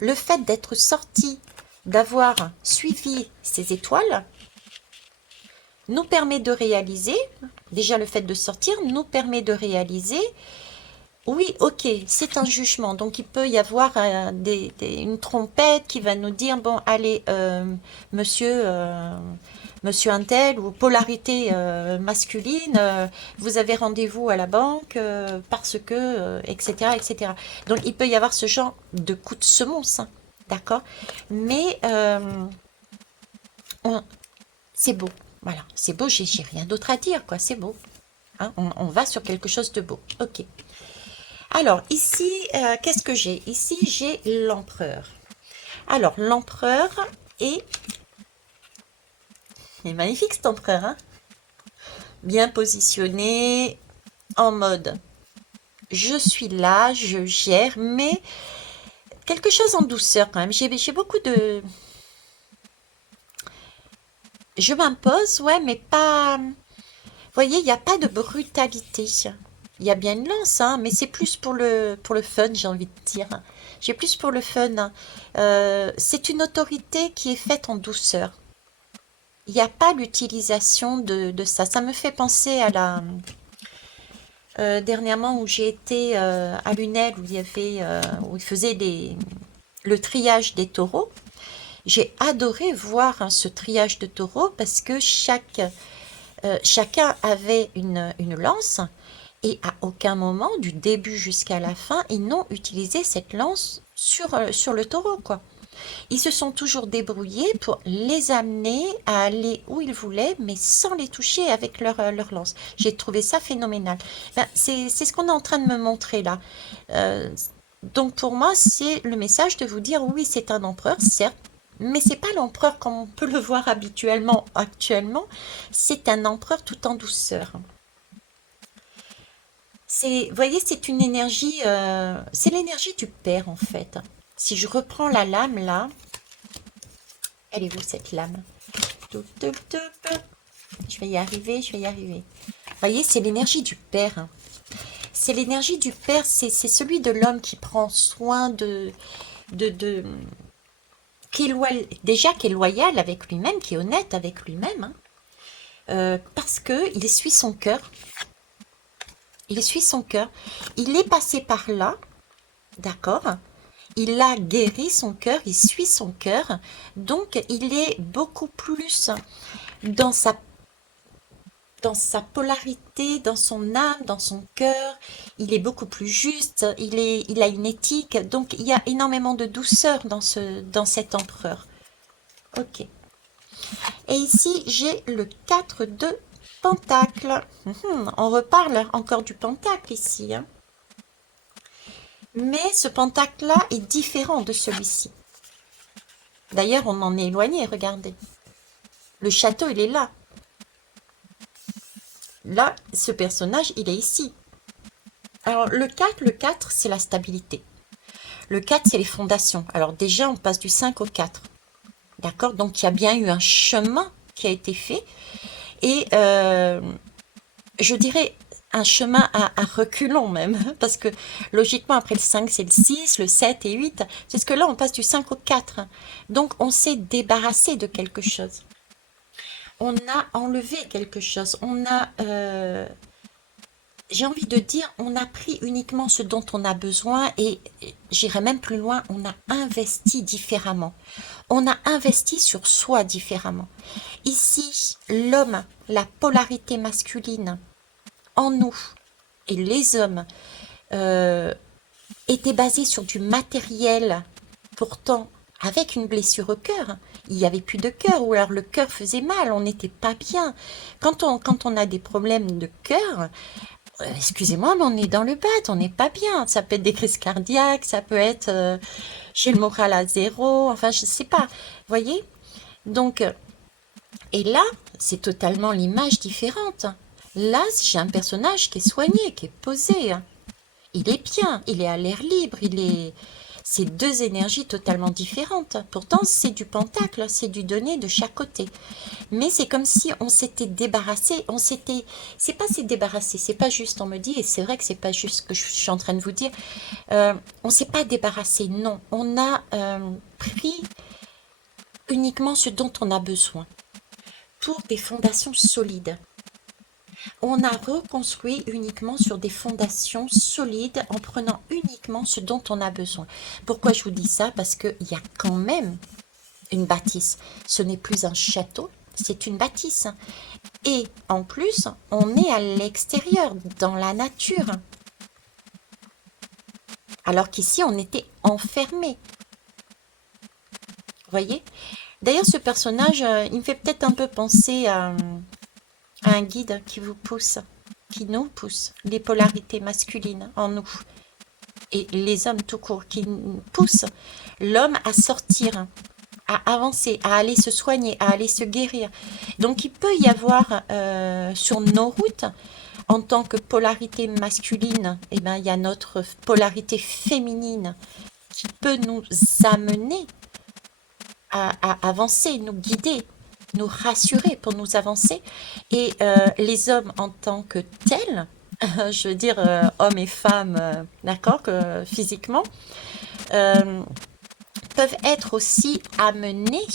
le fait d'être sorti, d'avoir suivi ces étoiles, nous permet de réaliser, déjà le fait de sortir nous permet de réaliser, oui, ok, c'est un jugement, donc il peut y avoir une trompette qui va nous dire, bon, allez, monsieur, monsieur Untel, ou polarité masculine, vous avez rendez-vous à la banque parce que, etc., etc. Donc il peut y avoir ce genre de coup de semonce, hein, d'accord? Mais c'est beau, voilà, c'est beau, j'ai rien d'autre à dire, quoi, c'est beau. Hein, on va sur quelque chose de beau. Ok. Alors, ici, qu'est-ce que j'ai? Ici, j'ai l'empereur. Alors, l'empereur est... Il est magnifique cet empereur, hein? Bien positionné, en mode je suis là, je gère, mais quelque chose en douceur quand même. J'ai beaucoup de... Je m'impose, ouais, mais pas... Vous voyez, il n'y a pas de brutalité. Il y a bien une lance, hein, mais c'est plus pour le fun, j'ai envie de dire. J'ai plus pour le fun, hein. C'est une autorité qui est faite en douceur. Il n'y a pas l'utilisation de ça. Ça me fait penser à la... dernièrement où j'ai été à Lunel, où il y avait, où ils faisaient le triage des taureaux. J'ai adoré voir hein, ce triage de taureaux parce que chacun avait une lance et à aucun moment, du début jusqu'à la fin, ils n'ont utilisé cette lance sur le taureau, quoi. Ils se sont toujours débrouillés pour les amener à aller où ils voulaient, mais sans les toucher avec leur lance. J'ai trouvé ça phénoménal. Ben, c'est ce qu'on est en train de me montrer là. Euh, donc pour moi, c'est le message de vous dire oui, c'est un empereur, certes, mais c'est pas l'empereur comme on peut le voir habituellement actuellement. C'est un empereur tout en douceur. Vous voyez, c'est une énergie, c'est l'énergie du père en fait. Si je reprends la lame là, elle est où cette lame? Toup, toup, toup. Je vais y arriver, je vais y arriver. Vous voyez, c'est l'énergie du père, hein. C'est l'énergie du père, c'est celui de l'homme qui prend soin de déjà qui est loyal avec lui-même, qui est honnête avec lui-même, hein. Parce que il suit son cœur. Il suit son cœur. Il est passé par là, d'accord? Il a guéri son cœur, il suit son cœur. Donc, il est beaucoup plus dans dans sa polarité, dans son âme, dans son cœur. Il est beaucoup plus juste, il a une éthique. Donc, il y a énormément de douceur dans cet empereur. Ok. Et ici, j'ai le 4 de Pentacle. On reparle encore du Pentacle ici, hein. Mais ce Pentacle-là est différent de celui-ci. D'ailleurs, on en est éloigné, regardez. Le château, il est là. là, ce personnage, il est ici. Alors, le quatre, c'est la stabilité. Le 4, c'est les fondations. Alors, déjà, on passe du 5 au 4. D'accord? Donc, il y a bien eu un chemin qui a été fait. Et je dirais un chemin à reculons même. Parce que logiquement, après le 5, c'est le 6, le 7 et 8. C'est ce que là, on passe du 5 au 4. Donc, on s'est débarrassé de quelque chose. On a enlevé quelque chose. J'ai envie de dire, on a pris uniquement ce dont on a besoin et j'irai même plus loin, on a investi différemment. On a investi sur soi différemment. Ici, l'homme, la polarité masculine en nous et les hommes euh, était basée sur du matériel, pourtant avec une blessure au cœur. Il n'y avait plus de cœur, ou alors le cœur faisait mal, on n'était pas bien. Quand on a des problèmes de cœur, excusez-moi, mais on est dans le bad, on n'est pas bien. Ça peut être des crises cardiaques, ça peut être j'ai le moral à zéro, enfin je sais pas. Vous voyez? Donc, et là, c'est totalement l'image différente. Là, j'ai un personnage qui est soigné, qui est posé. Il est bien, il est à l'air libre, il est... C'est deux énergies totalement différentes. Pourtant, c'est du pentacle, c'est du donner de chaque côté. Mais c'est comme si on s'était débarrassé, c'est pas s'est débarrassé, c'est pas juste, on me dit, et c'est vrai que c'est pas juste ce que je suis en train de vous dire, on s'est pas débarrassé, non, on a pris uniquement ce dont on a besoin pour des fondations solides. On a reconstruit uniquement sur des fondations solides en prenant uniquement ce dont on a besoin. Pourquoi je vous dis ça? Parce qu'il y a quand même une bâtisse. Ce n'est plus un château, c'est une bâtisse. Et en plus, on est à l'extérieur, dans la nature. Alors qu'ici, on était enfermé. Vous voyez? D'ailleurs, ce personnage, il me fait peut-être un peu penser à un guide qui vous pousse, qui nous pousse, les polarités masculines en nous. Et les hommes tout court, qui poussent l'homme à sortir, à avancer, à aller se soigner, à aller se guérir. Donc il peut y avoir sur nos routes, en tant que polarité masculine, eh ben, il y a notre polarité féminine qui peut nous amener à avancer, nous guider, nous rassurer pour nous avancer. Et les hommes en tant que tels, je veux dire hommes et femmes, d'accord, que physiquement, euh, peuvent être aussi amenés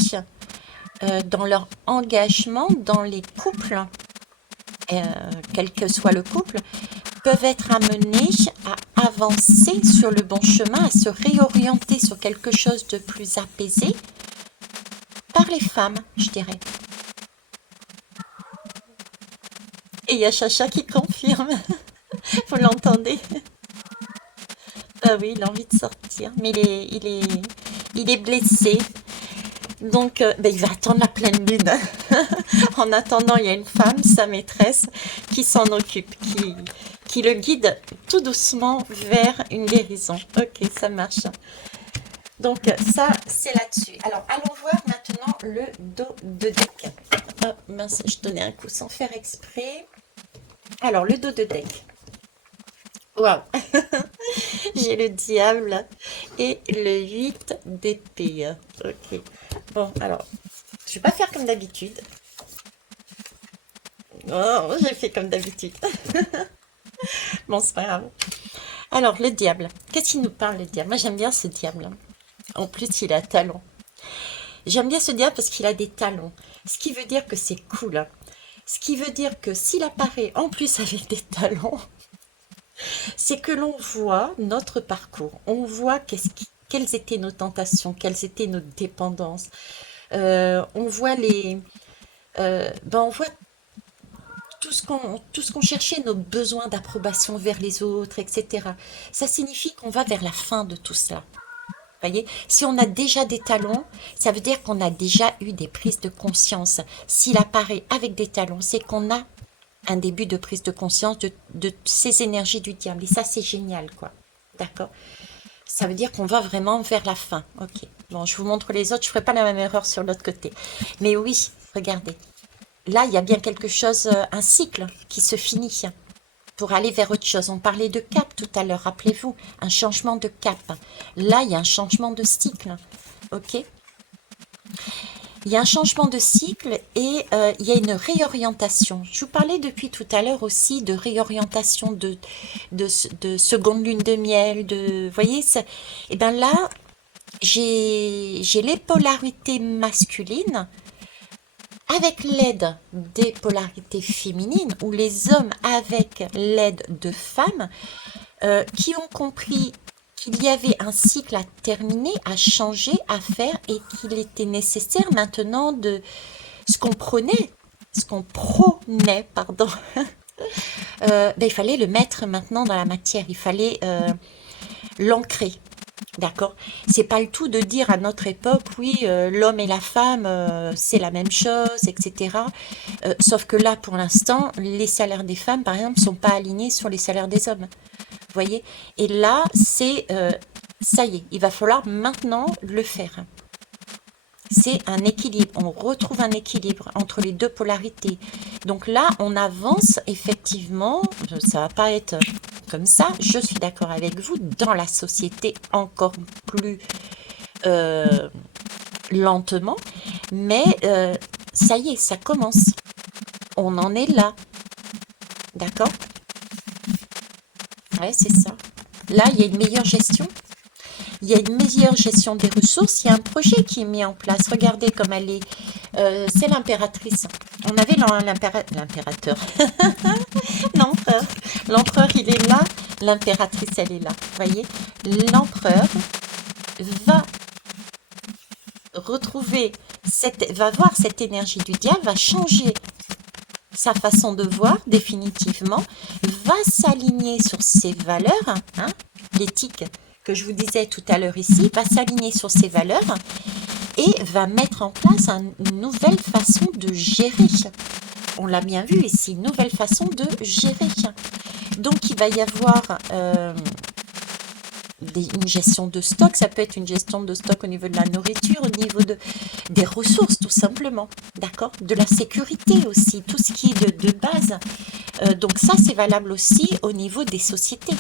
dans leur engagement dans les couples, quel que soit le couple, peuvent être amenés à avancer sur le bon chemin, à se réorienter sur quelque chose de plus apaisé par les femmes, je dirais. Et il y a Chacha qui confirme, vous l'entendez? Ah oui, il a envie de sortir, mais il est blessé. Donc, ben, il va attendre la pleine lune. En attendant, il y a une femme, sa maîtresse, qui s'en occupe, qui le guide tout doucement vers une guérison. Ok, ça marche. Donc, ça, c'est là-dessus. Alors, allons voir maintenant le dos de deck. Oh, mince, je donnais un coup sans faire exprès. Alors, le dos de deck. Waouh! J'ai le diable et le 8 d'épée. Ok. Bon, alors, je vais pas faire comme d'habitude. Oh, j'ai fait comme d'habitude. Bon, c'est pas grave. Alors, le diable. Qu'est-ce qu'il nous parle, le diable? Moi, j'aime bien ce diable. En plus, il a talons. J'aime bien ce diable parce qu'il a des talons. Ce qui veut dire que c'est cool. Ce qui veut dire que s'il apparaît en plus avec des talons, c'est que l'on voit notre parcours. On voit quelles étaient nos tentations, quelles étaient nos dépendances. On voit on voit tout ce qu'on cherchait, nos besoins d'approbation vers les autres, etc. Ça signifie qu'on va vers la fin de tout cela. Voyez, si on a déjà des talons, ça veut dire qu'on a déjà eu des prises de conscience. S'il apparaît avec des talons, c'est qu'on a un début de prise de conscience de ces énergies du diable. Et ça, c'est génial, quoi. D'accord? Ça veut dire qu'on va vraiment vers la fin. Ok. Bon, je vous montre les autres. Je ne ferai pas la même erreur sur l'autre côté. Mais oui, regardez. Là, il y a bien quelque chose, un cycle qui se finit pour aller vers autre chose. On parlait de cap tout à l'heure, rappelez-vous, un changement de cap. Là, il y a un changement de cycle. Ok? Il y a un changement de cycle et il y a une réorientation. Je vous parlais depuis tout à l'heure aussi de réorientation de seconde lune de miel, de, vous voyez, et bien là, j'ai les polarités masculines avec l'aide des polarités féminines ou les hommes avec l'aide de femmes qui ont compris qu'il y avait un cycle à terminer, à changer, à faire et qu'il était nécessaire maintenant de ce qu'on prônait, pardon, il fallait le mettre maintenant dans la matière, il fallait l'ancrer. D'accord? C'est pas le tout de dire à notre époque, oui, l'homme et la femme, c'est la même chose, etc. Sauf que là, pour l'instant, les salaires des femmes, par exemple, sont pas alignés sur les salaires des hommes. Vous voyez? Et là, c'est, ça y est, il va falloir maintenant le faire. C'est un équilibre. On retrouve un équilibre entre les deux polarités. Donc là, on avance effectivement. Ça va pas être comme ça. Je suis d'accord avec vous. Dans la société, encore plus lentement. Mais ça y est, ça commence. On en est là. D'accord? Ouais, c'est ça. Là, il y a une meilleure gestion. Il y a une meilleure gestion des ressources. Il y a un projet qui est mis en place. Regardez comme elle est. C'est l'impératrice. On avait l'impérateur. L'empereur. L'empereur, il est là. L'impératrice, elle est là. Vous voyez? L'empereur va retrouver, va voir cette énergie du diable, va changer sa façon de voir définitivement, va s'aligner sur ses valeurs, hein, l'éthique que je vous disais tout à l'heure ici, va s'aligner sur ses valeurs et va mettre en place une nouvelle façon de gérer. On l'a bien vu ici, une nouvelle façon de gérer. Donc il va y avoir une gestion de stock, ça peut être une gestion de stock au niveau de la nourriture, au niveau des ressources tout simplement, d'accord? De la sécurité aussi, tout ce qui est de base. Donc ça c'est valable aussi au niveau des sociétés.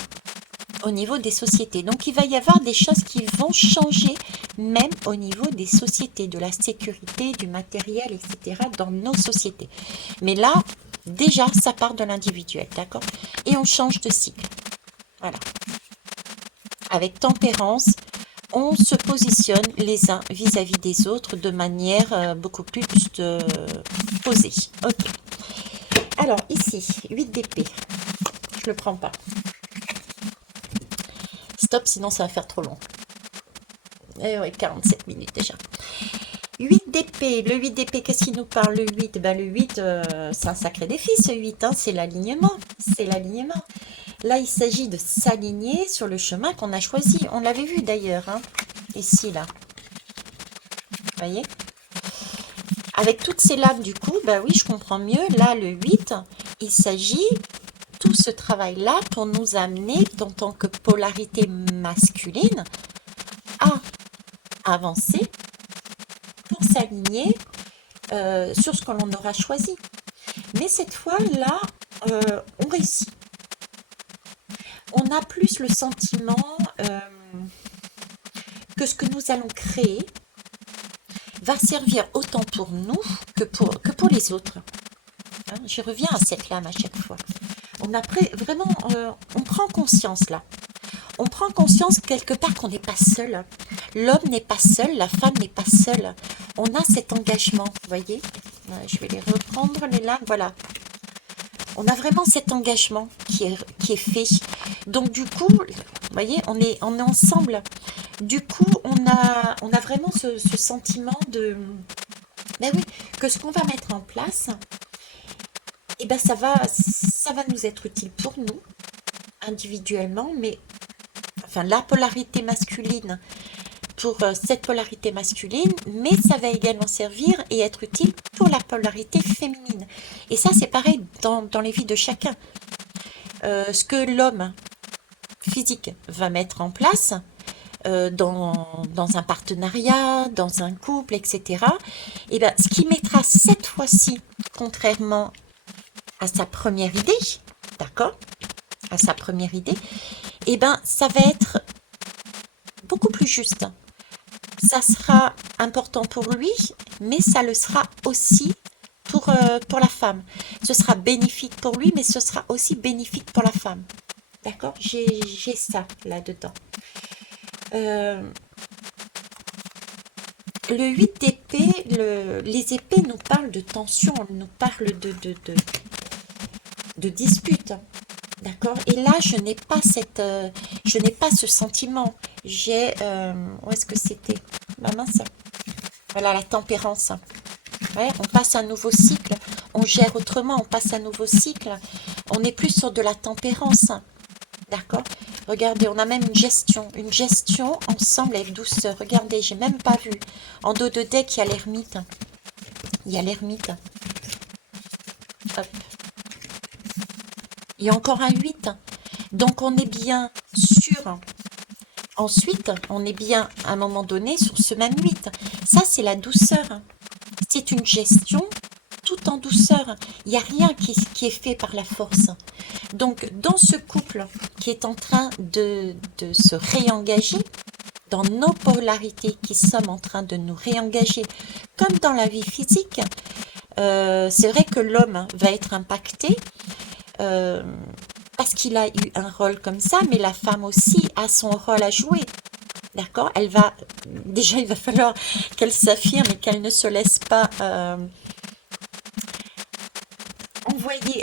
Au niveau des sociétés. Donc il va y avoir des choses qui vont changer même au niveau des sociétés, de la sécurité, du matériel, etc. dans nos sociétés. Mais là, déjà, ça part de l'individuel, d'accord? Et on change de cycle. Voilà. Avec tempérance, on se positionne les uns vis-à-vis des autres de manière beaucoup plus posée. Ok. Alors ici, 8 d'épée. Je le prends pas. Stop, sinon ça va faire trop long. Eh ouais, 47 minutes déjà. 8 d'épée. Le 8 d'épée, qu'est-ce qui nous parle le 8? Ben, le 8, c'est un sacré défi ce 8, hein, c'est l'alignement. C'est l'alignement. Là, il s'agit de s'aligner sur le chemin qu'on a choisi. On l'avait vu d'ailleurs, hein, ici, là. Vous voyez? Avec toutes ces lames, du coup, bah oui, je comprends mieux. Là, le 8, il s'agit tout ce travail-là pour nous amener, en tant que polarité masculine, à avancer pour s'aligner sur ce que l'on aura choisi. Mais cette fois-là, on réussit. On a plus le sentiment que ce que nous allons créer va servir autant pour nous que pour les autres. Hein, j'y reviens à cette lame à chaque fois. On a vraiment, on prend conscience là. On prend conscience quelque part qu'on n'est pas seul. L'homme n'est pas seul, la femme n'est pas seule. On a cet engagement, vous voyez. Je vais les reprendre, les lames, voilà. On a vraiment cet engagement qui est fait. Donc du coup, vous voyez, on est ensemble. Du coup, on a vraiment ce sentiment de, ben oui, que ce qu'on va mettre en place, eh ben ça va nous être utile pour nous, individuellement, mais enfin la polarité masculine pour cette polarité masculine, mais ça va également servir et être utile pour la polarité féminine. Et ça, c'est pareil dans les vies de chacun. Ce que l'homme physique va mettre en place dans un partenariat, dans un couple, etc. Et ben, ce qui mettra cette fois-ci contrairement à sa première idée, d'accord? À sa première idée, eh ben, ça va être beaucoup plus juste. Ça sera important pour lui, mais ça le sera aussi pour la femme. Ce sera bénéfique pour lui, mais ce sera aussi bénéfique pour la femme. D'accord? J'ai ça là-dedans. Euh, le 8 d'épée, les épées nous parlent de tension, nous parlent de dispute. D'accord? Et là, je n'ai pas ce sentiment. J'ai, où est-ce que c'était? Ma mince. Voilà, la tempérance. Ouais, on passe un nouveau cycle. On gère autrement, on passe un nouveau cycle. On est plus sur de la tempérance. D'accord? Regardez, on a même une gestion ensemble avec douceur. Regardez, j'ai même pas vu. En dos de deck, il y a l'ermite. Il y a l'ermite. Hop. Il y a encore un 8. Donc, on est bien sûr. Ensuite, on est bien à un moment donné sur ce même 8. Ça, c'est la douceur. C'est une gestion tout en douceur. Il n'y a rien qui est fait par la force. Donc, dans ce couple qui est en train de se réengager, dans nos polarités qui sommes en train de nous réengager, comme dans la vie physique, c'est vrai que l'homme va être impacté parce qu'il a eu un rôle comme ça, mais la femme aussi a son rôle à jouer. D'accord? Déjà, il va falloir qu'elle s'affirme et qu'elle ne se laisse pas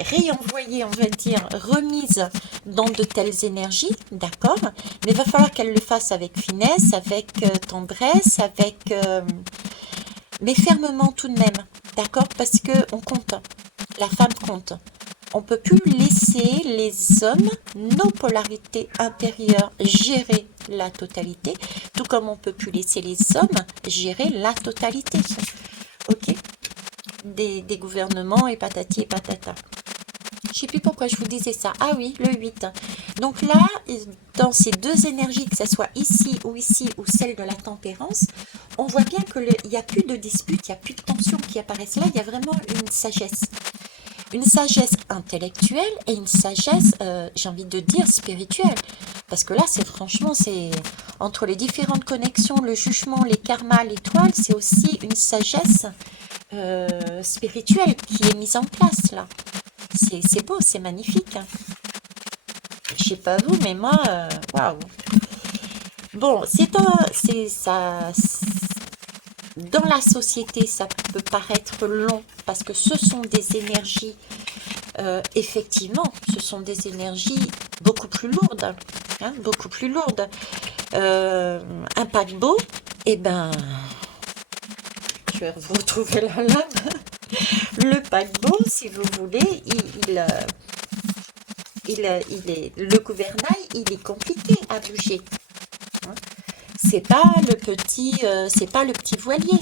réenvoyer, on va dire, remise dans de telles énergies, d'accord? Mais il va falloir qu'elle le fasse avec finesse, avec tendresse, mais fermement tout de même, d'accord? Parce que on compte, la femme compte. On peut plus laisser les hommes, nos polarités intérieures, gérer la totalité, tout comme on peut plus laisser les hommes gérer la totalité. Ok? Des gouvernements et patati et patata. Je sais plus pourquoi je vous disais ça. Ah oui, le 8. Donc là, dans ces deux énergies, que ce soit ici ou celle de la tempérance, on voit bien qu'il n'y a plus de dispute, il n'y a plus de tension qui apparaissent là, il y a vraiment une sagesse. Une sagesse intellectuelle et une sagesse, j'ai envie de dire, spirituelle. Parce que là, c'est entre les différentes connexions, le jugement, les karmas, l'étoile, c'est aussi une sagesse spirituelle qui est mise en place là. C'est beau, c'est magnifique. Je sais pas vous, mais moi, waouh. Bon, c'est ça. Dans la société, ça peut paraître long parce que ce sont des énergies, effectivement, ce sont des énergies beaucoup plus lourdes, hein, beaucoup plus lourdes. Un paquebot, eh ben, je vais vous retrouver la lame. Le paquebot, si vous voulez, le gouvernail, il est compliqué à bouger. Hein. C'est pas le petit voilier.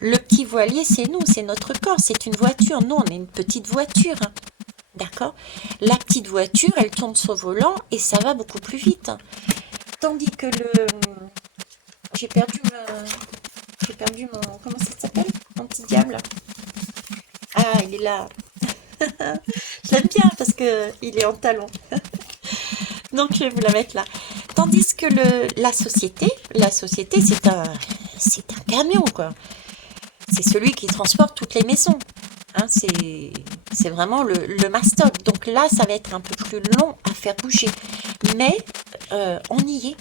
Le petit voilier, c'est nous, c'est notre corps, c'est une voiture. Nous, on est une petite voiture. Hein. D'accord? La petite voiture, elle tourne sur le volant et ça va beaucoup plus vite. Tandis que j'ai perdu mon... Comment ça s'appelle? Mon petit diable. Ah, il est là. J'aime bien parce que il est en talon. Donc, je vais vous la mettre là. Tandis que la société, c'est un camion, quoi. C'est celui qui transporte toutes les maisons. Hein, c'est vraiment le mastoc. Donc là, ça va être un peu plus long à faire bouger. Mais on y est.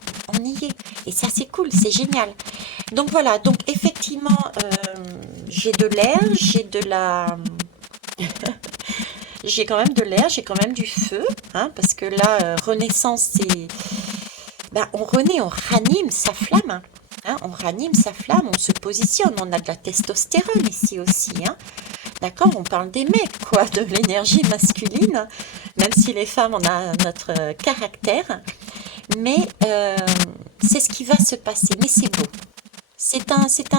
Et ça, c'est cool, c'est génial. Donc voilà, donc effectivement, j'ai de l'air, j'ai quand même de l'air, j'ai quand même du feu, hein, parce que là, renaissance, c'est... Ben, on renaît, on ranime sa flamme, hein, on ranime sa flamme, on se positionne, on a de la testostérone ici aussi, hein, d'accord, on parle des mecs, quoi, de l'énergie masculine, même si les femmes, on a notre caractère, mais c'est ce qui va se passer, mais c'est beau.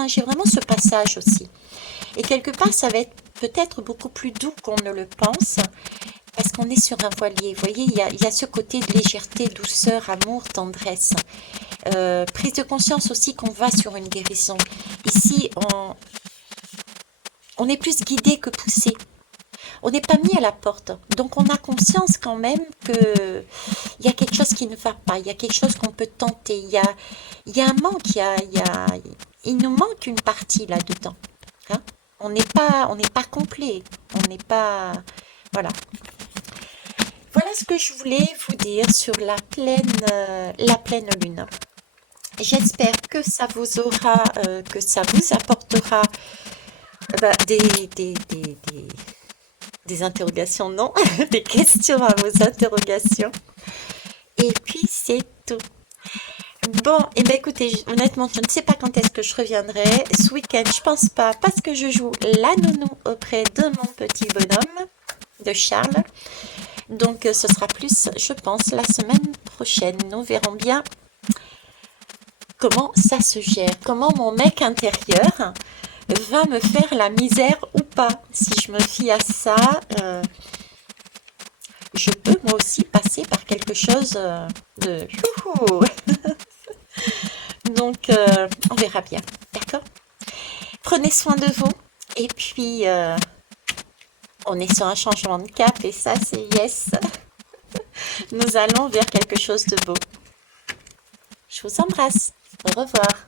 J'ai vraiment ce passage aussi. Et quelque part, ça va être peut-être beaucoup plus doux qu'on ne le pense, parce qu'on est sur un voilier. Vous voyez, il y a ce côté de légèreté, douceur, amour, tendresse. Prise de conscience aussi qu'on va sur une guérison. Ici, on est plus guidé que poussé. on n'est pas mis à la porte. Donc on a conscience quand même que il y a quelque chose qui ne va pas, il y a quelque chose qu'on peut tenter, il y a un manque, il nous manque une partie là-dedans. Hein. On n'est pas complet, on n'est pas, voilà. Voilà ce que je voulais vous dire sur la pleine lune. J'espère que ça vous aura, que ça vous apportera des, des, des, des, des interrogations, non, des questions à vos interrogations. Et puis c'est tout. Bon, et ben écoutez, honnêtement, je ne sais pas quand est-ce que je reviendrai. Ce week-end, je pense pas, parce que je joue la nounou auprès de mon petit bonhomme, de Charles. Donc ce sera plus, je pense, la semaine prochaine. Nous verrons bien comment ça se gère, comment mon mec intérieur va me faire la misère ou pas. Si je me fie à ça, je peux moi aussi passer par quelque chose de youhou. Donc on verra bien, d'accord? Prenez soin de vous et puis on est sur un changement de cap et ça c'est yes. Nous allons vers quelque chose de beau. Je vous embrasse. Au revoir.